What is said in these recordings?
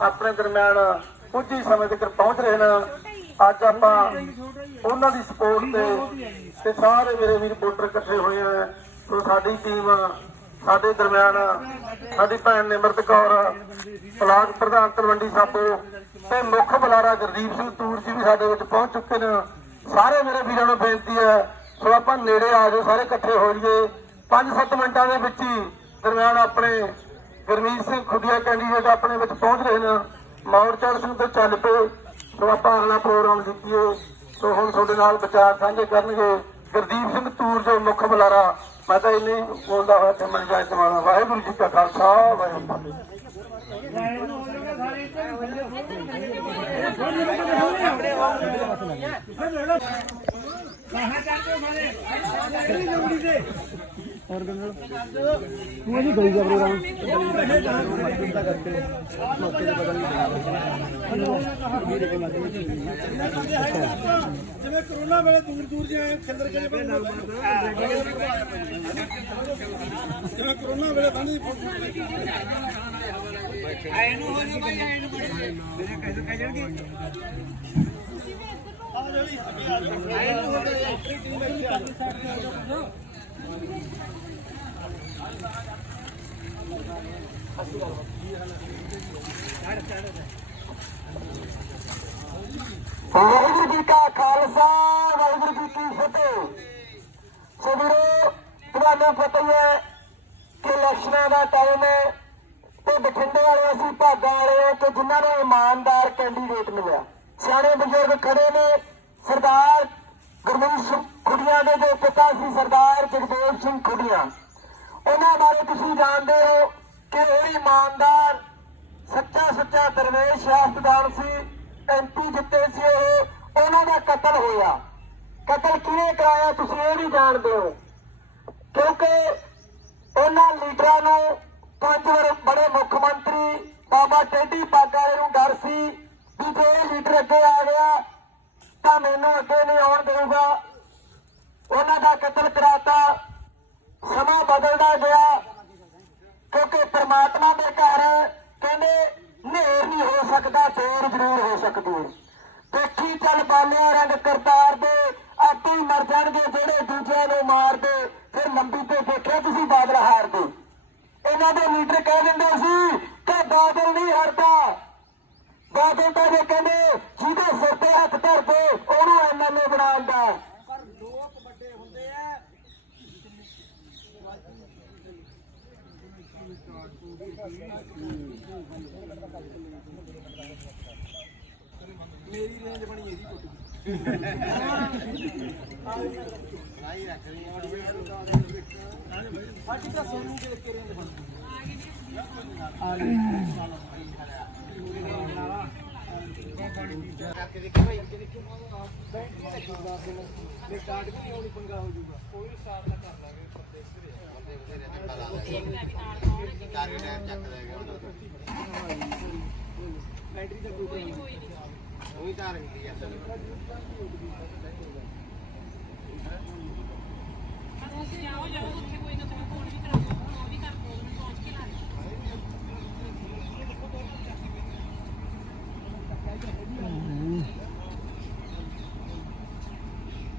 ਆਪਣੇ ਦਰਮਿਆਨ ਕੁਝ ਹੀ ਸਮੇਂ ਤੱਕ ਪਹੁੰਚ ਰਹੇ ਨੇ। ਅੱਜ ਆਪਾਂ ਉਹਨਾਂ ਦੀ ਸਪੋਰਟ ਤੇ ਤੇ ਸਾਰੇ ਮੇਰੇ ਵੀਰ ਵੋਟਰ ਇਕੱਠੇ ਹੋਏ ਆ। ਸੋ ਸਾਡੀ ਟੀਮ ਸਾਡੇ ਦਰਮਿਆਨ, ਸਾਡੀ ਭੈਣ ਨਿਮਰਤ ਕੌਰ ਬਲਾਕ ਪ੍ਰਧਾਨ ਤਲਵੰਡੀ ਸਾਬੋ ਤੇ ਮੁੱਖ ਬੁਲਾਰਾ ਗੁਰਦੀਪ ਸਿੰਘ ਤੂਰ ਜੀ ਵੀ ਸਾਡੇ ਵਿੱਚ ਪਹੁੰਚ ਚੁੱਕੇ ਨੇ। ਸਾਰੇ ਮੇਰੇ ਵੀਰਾਂ ਨੂੰ ਬੇਨਤੀ ਹੈ, ਸੋ ਆਪਾਂ ਨੇੜੇ ਆ ਜਾਓ, ਸਾਰੇ ਇਕੱਠੇ ਹੋ ਜਾਈਏ 5-7 ਮਿੰਟਾਂ ਦੇ ਵਿੱਚ ਹੀ ਦਰਮਿਆਨ ਆਪਣੇ ਗੁਰਮੀਤ ਸਿੰਘ ਖੁੱਡੀਆ ਕੈਂਡੀਡੇਟ ਆਪਣੇ ਵਿੱਚ ਪਹੁੰਚ ਰਹੇ ਨੇ। ਮੌਰਚਾ ਸਿੰਘ ਤੋਂ ਚੱਲ ਪਏ। ਸੋ ਆਪਾਂ ਅਗਲਾ ਪ੍ਰੋਗਰਾਮ ਦਿੱਤੀਏ ਸੋ ਹੁਣ ਤੁਹਾਡੇ ਨਾਲ ਵਿਚਾਰ ਸਾਂਝੇ ਕਰਨਗੇ। ਗੁਰਦੀਪ ਸਿੰਘ ਤੂਰ ਜੋ ਮੁੱਖ ਬੁਲਾਰਾ। ਮੈਂ ਤਾਂ ਇੰਨੇ ਹੀ ਬੋਲਦਾ ਹੋਇਆ ਤੇ ਮੈਂ ਜਾਇ ਤਮਾਨਾ ਵਾਹਿਗੁਰੂ ਜੀ ਕਾ ਖਾਲਸਾ, ਵਾਹਿਗੁਰੂ ਜੀ ਕੀ ਫਤਿਹ। ਜਿਵੇਂ ਕਰੋਨਾ ਵੇਲੇ ਦੂਰ ਦੂਰ ਜੇ ਖੰਦਰ ਕੇ ਜਿਵੇਂ ਕਰੋਨਾ ਵੇਲੇ ਬੰਦੀ ਆਏ ਨੂੰ ਹੋ ਜਾ ਭਾਈ ਆਏ ਨੂੰ ਬੜੇ ਮੇਰੇ ਕਹਿ ਕਹਿ ਜਾਣਗੇ ਆ ਜਿਹੜੀ ਆਏ ਨੂੰ ਹੋ ਜਾ ਵਾਹਿਗੁਰੂ ਜੀ ਕਾ ਖਾਲਸਾ, ਵਾਹਿਗੁਰੂ ਜੀ ਕੀ ਫਤਿਹ। ਸੋ ਵੀਰੋ, ਤੁਹਾਨੂੰ ਪਤਾ ਹੀ ਹੈ ਕਿ ਇਲੈਕਸ਼ਨਾਂ ਦਾ ਟਾਈਮ ਹੈ ਤੇ ਬਠਿੰਡੇ ਵਾਲੇ ਅਸੀਂ ਭਾਗਾਂ ਵਾਲੇ ਹਾਂ ਕਿ ਜਿਨ੍ਹਾਂ ਨੂੰ ਇਮਾਨਦਾਰ ਕੈਂਡੀਡੇਟ ਮਿਲਿਆ। ਸਿਆਣੇ ਬਜ਼ੁਰਗ ਖੜੇ ਨੇ, ਸਰਦਾਰ ਗੁਰਮੀਤ ਸਿੰਘ ਖੁੱਡੀਆਂ ਦੇ ਜੋ ਪਿਤਾ ਸੀ ਸਰਦਾਰ ਜਗਦੇਵ ਸਿੰਘ ਖੁੱਡੀਆਂ। ਉਹਨਾਂ ਬਾਰੇ ਤੁਸੀਂ ਜਾਣਦੇ ਹੋ ਕਿ ਉਹ ਇਮਾਨਦਾਰ, ਸੱਚਾ ਸੱਚਾ ਦਰਵੇਸ਼ ਸਿਆਸਤਦਾਨ ਸੀ ਐਮਪੀ ਜਿੱਤੇ ਸੀ ਉਹ, ਉਹਨਾਂ ਦਾ ਕਤਲ ਹੋਇਆ। ਕਤਲ ਕਿਵੇਂ ਕਰਾਇਆ ਤੁਸੀਂ ਇਹ ਵੀ ਜਾਣਦੇ ਹੋ। ਕਿਉਂਕਿ ਉਹਨਾਂ ਲੀਡਰਾਂ ਨੂੰ ਪੰਜ ਵਾਰ, ਬੜੇ ਮੁੱਖ ਮੰਤਰੀ ਬਾਬਾ ਟੇਢੀ ਬਾਗਾ ਵਾਲੇ ਨੂੰ ਡਰ ਸੀ ਵੀ ਜੇ ਇਹ ਲੀਡਰ ਅੱਗੇ ਆ ਗਿਆ ਤਾਂ ਮੈਨੂੰ ਅੱਗੇ ਨਹੀਂ ਆਉਣ ਦੇਊਗਾ। ਉਹਨਾਂ ਦਾ ਕਤਲ ਕਰਾਤਾ। ਸਮਾਂ ਬਦਲਦਾ ਗਿਆ ਕਿਉਂਕਿ ਪ੍ਰਮਾਤਮਾ ਦੇ ਘਰ ਕਹਿੰਦੇ ਹਨੇਰ ਨਹੀਂ ਹੋ ਸਕਦਾ ਦੇਰ ਜ਼ਰੂਰ ਹੋ ਸਕਦੀ। ਹੈ ਦੇਖੀ ਚੱਲ ਬਾਲਿਆ ਰੰਗ ਕਰਤਾਰ ਦੇ ਆਪੇ ਹੀ ਮਰ ਜਾਣਗੇ ਜਿਹੜੇ ਦੂਜਿਆਂ ਨੂੰ ਮਾਰਦੇ ਫਿਰ ਲੰਬੀ ਤੇ ਦੇਖਿਆ ਤੁਸੀਂ ਬਾਦਲ ਹਾਰਦੇ ਇਹਨਾਂ ਦੇ ਲੀਡਰ ਕਹਿ ਦਿੰਦੇ ਸੀ ਕਿ ਬਾਦਲ ਨਹੀਂ ਹਾਰਦਾ ਬਾਦਲ ਤਾਂ ਜੇ ਕਹਿੰਦੇ ਜਿਹਦੇ ਸਿਰ ਤੇ ਹੱਥ ਧਰਦੇ ਉਹਨੂੰ ਐਮਐਲਏ ਬਣਾਉਂਦਾ ਪਰ ਲੋਕ ਵੱਡੇ ਹੁੰਦੇ ਆ ਮੇਰੀ ਰੇਂਜ ਬਣੀ ਇਹਦੀ ਟੁੱਟ ਗਈ। ਸਾਡੀ ਤਾਂ ਸੋਨੂੰ ਦੇ ਕੇ ਰੇਂਜ ਬਣ ਗਈ। ਨੇ ਕਾਰਡ ਵੀ ਆਉਣੀ ਕੋਈ ਨਾ ਕਰ ਲਾਂਗੇ ਬੈਟਰੀ ਦਾ ਕੋਈ ਉਹੀ ਤਾਂ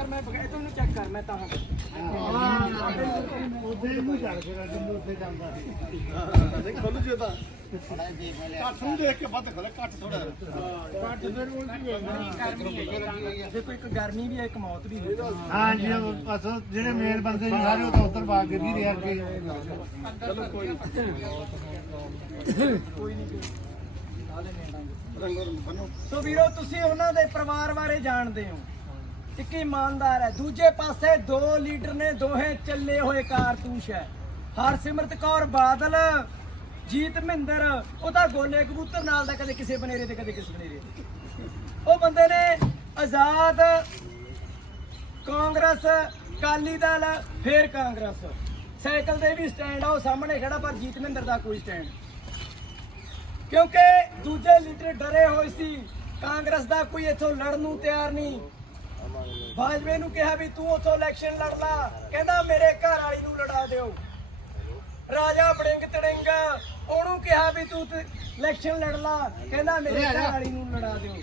ਯਾਰ ਮੈਂ ਬਗੈਰ ਤੋਂ ਚੈੱਕ ਕਰ ਮੈਂ ਤਾਂ ਖੁੱਲ ਜੇ ਤਾਂ ਕੱਟ ਨੂੰ ਦੇਖ ਕੇ ਵੱਧ ਖਲੇ ਕੱਟ ਥੋੜਾ ਕੱਟ ਫਿਰ ਉਲਟੀ ਹੋ। ਦੇਖੋ ਇੱਕ ਗਰਮੀ ਵੀ ਹੈ ਇੱਕ ਮੌਤ ਵੀ ਹੋਈ ਹਾਂ। ਜੀ ਉਹ ਬਸ ਜਿਹੜੇ ਮੇਨ ਬੰਦੇ ਸੀ ਸਾਰੇ ਉਹ ਤਾਂ ਉੱਧਰ ਬਾਗ ਗਿਰ ਰਹੇ ਅੱਗੇ। ਚਲੋ ਕੋਈ ਸੋ ਵੀਰੋ ਤੁਸੀਂ ਉਹਨਾਂ ਦੇ ਪਰਿਵਾਰ ਬਾਰੇ ਜਾਣਦੇ ਹੋ। ਇੱਕ ਇਮਾਨਦਾਰ ਹੈ। ਦੂਜੇ ਪਾਸੇ ਦੋ ਲੀਡਰ ਨੇ, ਦੋਹੇ ਚੱਲੇ ਹੋਏ ਕਾਰਤੂਸ ਹੈ। ਹਰਸਿਮਰਤ ਕੌਰ ਬਾਦਲ, ਜੀਤ ਮਹਿੰਦਰ, ਉਹ ਤਾਂ ਗੋਲੇ ਕਬੂਤਰ ਨਾਲ ਦਾ ਕਦੇ ਕਿਸੇ ਬਨੇਰੇ ਤੇ, ਕਦੇ ਕਿਸੇ ਬਨੇਰੇ ਉਹ ਬੰਦੇ ਨੇ ਆਜ਼ਾਦ ਕਾਂਗਰਸ ਕਾਲੀ ਦਲ, ਫੇਰ ਕਾਂਗਰਸ। ਸਾਈਕਲ ਤੇ ਵੀ ਸਟੈਂਡ ਆ, ਉਹ ਸਾਹਮਣੇ ਖੜਾ, ਪਰ ਜੀਤ ਮਹਿੰਦਰ ਦਾ ਕੋਈ ਸਟੈਂਡ ਕਿਉਂਕਿ ਦੂਜੇ ਲੀਡਰ ਡਰੇ ਹੋਏ ਸੀ। ਕਾਂਗਰਸ ਦਾ ਕੋਈ ਇੱਥੋਂ ਲੜਨ ਨੂੰ ਤਿਆਰ ਨਹੀਂ। ਬਾਜਵੇ ਨੂੰ ਕਿਹਾ ਵੀ ਤੂੰ ਉੱਥੋਂ ਇਲੈਕਸ਼ਨ ਲੜ ਲਾ। ਕਹਿੰਦਾ ਮੇਰੇ ਘਰ ਵਾਲੀ ਨੂੰ ਲੜਾ ਦਿਓ। ਰਾਜਾ ਬੜਿੰਗ ਤੜਿੰਗ ਉਹਨੂੰ ਕਿਹਾ ਵੀ ਤੂੰ ਇਲੈਕਸ਼ਨ ਲੜ ਲਾ। ਕਹਿੰਦਾ ਮੇਰੇ ਘਰ ਵਾਲੀ ਨੂੰ ਲੜਾ ਦਿਓ।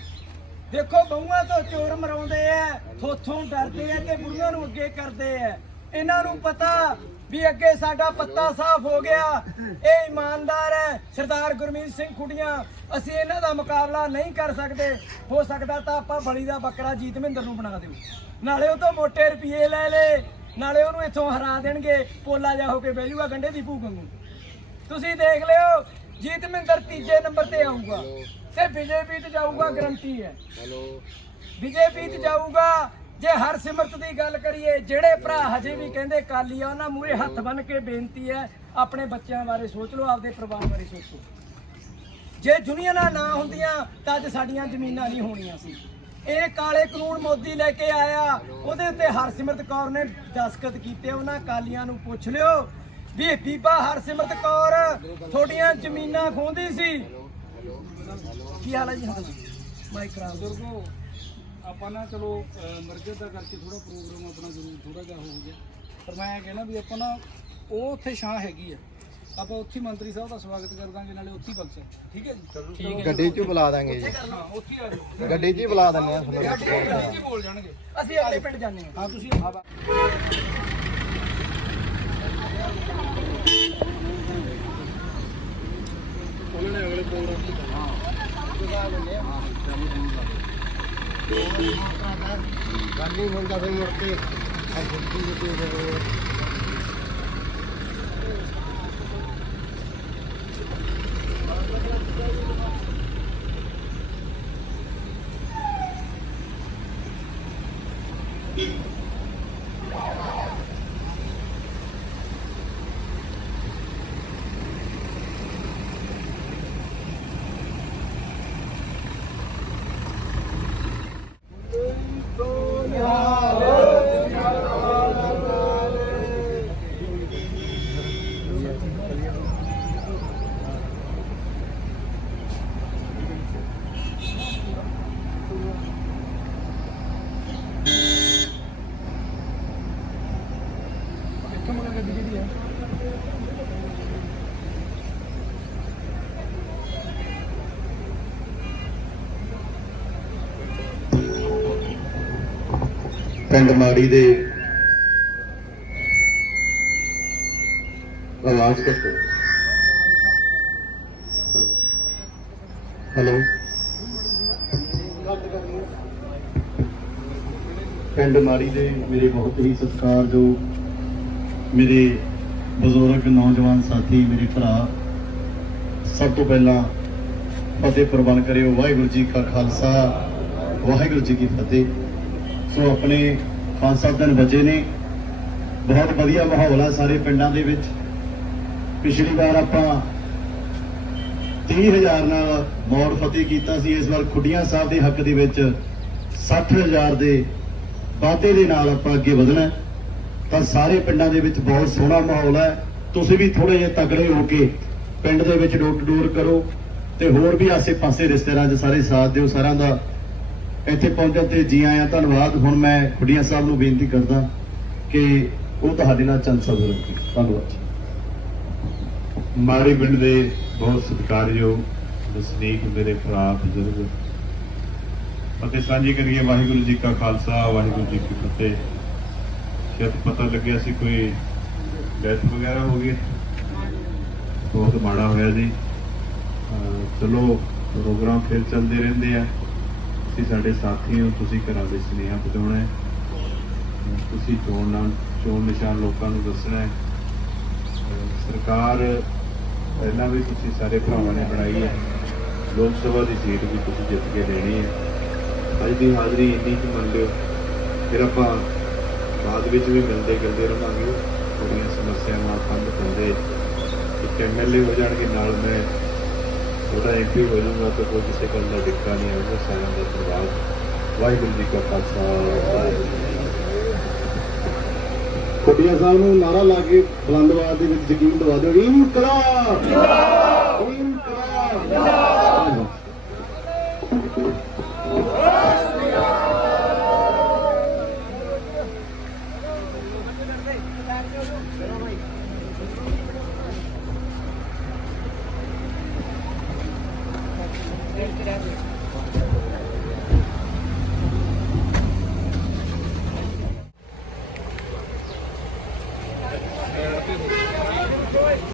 ਦੇਖੋ ਬਹੂਆਂ ਤੋਂ ਚੋਰ ਮਰਾਉਂਦੇ ਐ ਥੋਥੋਂ ਡਰਦੇ ਐ ਤੇ ਬੁੜੀਆਂ ਨੂੰ ਅੱਗੇ ਕਰਦੇ ਐ ਇਹਨਾਂ ਨੂੰ ਪਤਾ ਵੀ ਅੱਗੇ ਸਾਡਾ ਪੱਤਾ ਸਾਫ਼ ਹੋ ਗਿਆ। ਇਹ ਇਮਾਨਦਾਰ ਹੈ। ਸਰਦਾਰ ਗੁਰਮੀਤ ਸਿੰਘ ਖੁੱਡੀਆਂ ਅਸੀਂ ਇਹਨਾਂ ਦਾ ਮੁਕਾਬਲਾ ਨਹੀਂ ਕਰ ਸਕਦੇ। ਹੋ ਸਕਦਾ ਤਾਂ ਆਪਾਂ ਬਲੀ ਦਾ ਬੱਕਰਾ ਜੀਤ ਮਹਿੰਦਰ ਨੂੰ ਬਣਾ ਦਿਓ ਨਾਲੇ ਉਹ ਤੋਂ ਮੋਟੇ ਰੁਪਏ ਲੈ ਲੇ। ਨਾਲੇ ਉਹਨੂੰ ਇੱਥੋਂ ਹਰਾ ਦੇਣਗੇ। ਪੋਲਾ ਜਾ ਹੋ ਕੇ ਬਹਿ ਜਾਊਗਾ ਗੰਡੇ ਦੀ ਭੂਖ ਵਾਂਗੂ। ਤੁਸੀਂ ਦੇਖ ਲਿਓ ਜੀਤ ਮਹਿੰਦਰ ਤੀਜੇ ਨੰਬਰ ਤੇ ਆਊਗਾ। ਤੇ ਬੀਜੇਪੀ ਤੇ ਜਾਊਗਾ ਗਰੰਟੀ ਹੈ। ਬੀਜੇਪੀ ਤੇ ਜਾਊਗਾ। ਜੇ ਹਰਸਿਮਰਤ ਦੀ ਗੱਲ ਕਰੀਏ, ਜਿਹੜੇ ਭਰਾ ਹਜੇ ਵੀ ਕਹਿੰਦੇ ਕਾਲੀ ਆ, ਉਹਨਾਂ ਮੂਰੇ ਹੱਥ ਬੰਨ ਕੇ ਬੇਨਤੀ ਹੈ, ਆਪਣੇ ਬੱਚਿਆਂ ਬਾਰੇ ਸੋਚ ਲਓ, ਆਪਦੇ ਪਰਿਵਾਰ ਬਾਰੇ ਸੋਚੋ। ਜੇ ਯੂਨੀਅਨਾਂ ਨਾ ਹੁੰਦੀਆਂ, ਤਾਂ ਅੱਜ ਸਾਡੀਆਂ ਜ਼ਮੀਨਾਂ ਨਹੀਂ ਹੋਣੀਆਂ ਸੀ। ਇਹ ਕਾਲੇ ਕਾਨੂੰਨ ਮੋਦੀ ਲੈ ਕੇ ਆਇਆ, ਉਹਦੇ ਉੱਤੇ ਹਰਸਿਮਰਤ ਕੌਰ ਨੇ ਦਸਖਤ ਕੀਤੇ, ਉਹਨਾਂ ਕਾਲੀਆਂ ਨੂੰ ਪੁੱਛ ਲਿਓ ਵੀ ਬੀਬਾ ਹਰਸਿਮਰਤ ਕੌਰ ਤੁਹਾਡੀਆਂ ਜ਼ਮੀਨਾਂ ਖੋਹਦੀ ਸੀ। ਕੀ ਹਾਲ ਹੈ ਜੀ ਹਾਂ ਮਾਈਕ ਖਰਾਬ ਆਪਾਂ ਨਾ ਚਲੋ ਮਰਕਜ਼ ਦਾ ਕਰਕੇ ਥੋੜਾ ਪ੍ਰੋਗਰਾਮ ਆਪਣਾ ਜ਼ਰੂਰ ਥੋੜਾ ਜਿਹਾ ਹੋ ਗਿਆ। ਪਰ ਮੈਂ ਇਹ ਕਹਿਣਾ ਵੀ ਆਪਾਂ ਨਾ ਉਹ ਉੱਥੇ ਛਾਂ ਹੈਗੀ ਆ। ਆਪਾਂ ਉੱਥੇ ਹੀ ਮੰਤਰੀ ਸਾਹਿਬ ਦਾ ਸਵਾਗਤ ਕਰ ਦਾਂਗੇ ਨਾਲੇ ਉੱਥੇ ਹੀ ਫੰਕਸ਼ਨ ਠੀਕ ਹੈ ਜੀ? ਠੀਕ ਗੱਡੀ 'ਚ ਬੁਲਾ ਦਾਂਗੇ ਜੀ। ਹਾਂ ਉੱਥੇ ਹੀ ਆ ਜਾਓ। ਗੱਡੀ 'ਚ ਹੀ ਬੁਲਾ ਦਿੰਦੇ ਆ ਗੱਡੀ 'ਚ ਹੀ ਬੋਲ ਜਾਣਗੇ। ਅਸੀਂ ਅਗਲੇ ਪਿੰਡ ਜਾਂਦੇ ਹਾਂ। ਹਾਂ ਤੁਸੀਂ ਹਾਂ ਗੱਲ ਨਹੀਂ ਹੁੰਦਾ ਫਿਰ ਮੁੜ ਕੇ ਆ। ਗੱਡੀ ਦੇ ਤੇ ਪਿੰਡ ਮਾੜੀ ਦੇ ਆਵਾਜ਼ ਕੱਟੋ ਹੈਲੋ। ਪਿੰਡ ਮਾੜੀ ਦੇ ਮੇਰੇ ਬਹੁਤ ਹੀ ਸਤਿਕਾਰਯੋਗ ਮੇਰੇ ਬਜ਼ੁਰਗ, ਨੌਜਵਾਨ ਸਾਥੀ, ਮੇਰੇ ਭਰਾ ਸਭ ਤੋਂ ਪਹਿਲਾਂ ਫਤਿਹ ਪ੍ਰਵਾਨ ਕਰਿਓ। ਵਾਹਿਗੁਰੂ ਜੀ ਕਾ ਖਾਲਸਾ, ਵਾਹਿਗੁਰੂ ਜੀ ਕੀ ਫਤਿਹ। ਸੋ ਆਪਣੇ ਪੰਜ ਸੱਤ ਦਿਨ ਬਚੇ ਨੇ। ਬਹੁਤ ਵਧੀਆ ਮਾਹੌਲ ਆ ਸਾਰੇ ਪਿੰਡਾਂ ਦੇ ਵਿੱਚ। ਪਿਛਲੀ ਵਾਰ ਆਪਾਂ 30000 ਨਾਲ ਮੌੜ ਫਤਿਹ ਕੀਤਾ ਸੀ। ਇਸ ਵਾਰ ਖੁੱਡੀਆਂ ਸਾਹਿਬ ਦੇ ਹੱਕ ਦੇ ਵਿੱਚ 60000 ਦੇ ਵਾਅਦੇ ਦੇ ਨਾਲ ਆਪਾਂ ਅੱਗੇ ਵਧਣਾ ਤਾਂ ਸਾਰੇ ਪਿੰਡਾਂ ਦੇ ਵਿੱਚ ਬਹੁਤ ਸੋਹਣਾ ਮਾਹੌਲ ਹੈ। ਤੁਸੀਂ ਵੀ ਥੋੜੇ ਜਿਹਾ ਤਗੜੇ ਹੋ ਕੇ ਪਿੰਡ ਦੇ ਵਿੱਚ ਡੋਰ ਟੂ ਡੋਰ ਕਰੋ ਤੇ ਹੋਰ ਵੀ ਆਸੇ-ਪਾਸੇ ਰਿਸ਼ਤੇਦਾਰਾਂ 'ਚ ਸਾਰੇ ਸਾਥ ਦਿਓ, ਸਾਰਿਆਂ ਦਾ ਇੱਥੇ ਪਹੁੰਚਣ ਤੇ ਜੀ ਆਇਆਂ ਧੰਨਵਾਦ। ਹੁਣ ਮੈਂ ਖੁੱਡੀਆਂ ਸਾਹਿਬ ਨੂੰ ਬੇਨਤੀ ਕਰਦਾ ਕਿ ਉਹ ਤੁਹਾਡੇ ਨਾਲ ਚੰਦ ਸ਼ਬਦ ਰੱਖੇ ਧੰਨਵਾਦ ਮਾੜੇ ਪਿੰਡ ਦੇ ਬਹੁਤ ਸਤਿਕਾਰਯੋਗ ਵਸਨੀਕ ਮੇਰੇ ਭਰਾ ਬਜ਼ੁਰਗ। ਅਤੇ ਸਾਂਝੀ ਕਰੀਏ ਵਾਹਿਗੁਰੂ ਜੀ ਕਾ ਖਾਲਸਾ, ਵਾਹਿਗੁਰੂ ਜੀ ਕੀ ਫਤਿਹ। ਸ਼ਾਇਦ ਪਤਾ ਲੱਗਿਆ ਸੀ ਕੋਈ ਡੈਥ ਵਗੈਰਾ ਹੋ ਗਈ ਬਹੁਤ ਮਾੜਾ ਹੋਇਆ ਜੀ। ਚਲੋ, ਪ੍ਰੋਗਰਾਮ ਫਿਰ ਚੱਲਦੇ ਰਹਿੰਦੇ ਆ। ਤੁਸੀਂ ਸਾਡੇ ਸਾਥੀ ਹੋ, ਤੁਸੀਂ ਘਰਾਂ ਦੇ ਸੁਨੇਹਾ ਪਹੁੰਚਾਉਣਾ ਹੈ। ਤੁਸੀਂ ਚੋਣ ਨਾਲ, ਚੋਣ ਨਿਸ਼ਾਨ ਲੋਕਾਂ ਨੂੰ ਦੱਸਣਾ ਹੈ। ਸਰਕਾਰ, ਪਹਿਲਾਂ ਵੀ ਤੁਸੀਂ ਸਾਰੇ ਭਰਾਵਾਂ ਨੇ ਬਣਾਈ ਹੈ। ਲੋਕ ਸਭਾ ਦੀ ਸੀਟ ਵੀ ਤੁਸੀਂ ਜਿੱਤ ਕੇ ਲੈਣੀ ਹੈ। ਅੱਜ ਦੀ ਹਾਜ਼ਰੀ ਇੰਨੀ ਕੁ ਮੰਨ ਲਿਓ, ਫਿਰ ਆਪਾਂ ਬਾਅਦ ਵਿੱਚ ਵੀ ਮਿਲਦੇ ਗਿਲਦੇ ਰਹਾਂਗੇ। ਥੋੜੀਆਂ ਸਮੱਸਿਆਵਾਂ ਹੱਲ ਹੁੰਦੇ ਇੱਕ ਐਮਐਲਏ ਹੋ ਜਾਣਗੇ, ਨਾਲ ਮੈਂ ਉਹਦਾ ਐਮਪੀ ਹੋ ਜਾਊਗਾ ਤਾਂ ਕੋਈ ਕਿਸੇ ਗੱਲ ਦਾ ਦਿੱਕਾ ਨਹੀਂ ਆਊਗਾ ਸਾਰਿਆਂ ਦਾ ਧੰਨਵਾਦ। ਵਾਹਿਗੁਰੂ ਜੀ ਕਾ ਖਾਲਸਾ। ਵਾਹਿਗੁਰੂ ਜੀ ਕੀ ਸਾਹਿਬ ਨੂੰ ਨਾਰਾ ਲਾ ਕੇ ਬੁਲੰਦਵਾਦ ਦੇ ਵਿੱਚ ਯਕੀਨ ਦਵਾ ਦਿਓ। ਇਨਕਲਾਬ ਇਨਕਲਾਬ Thank together.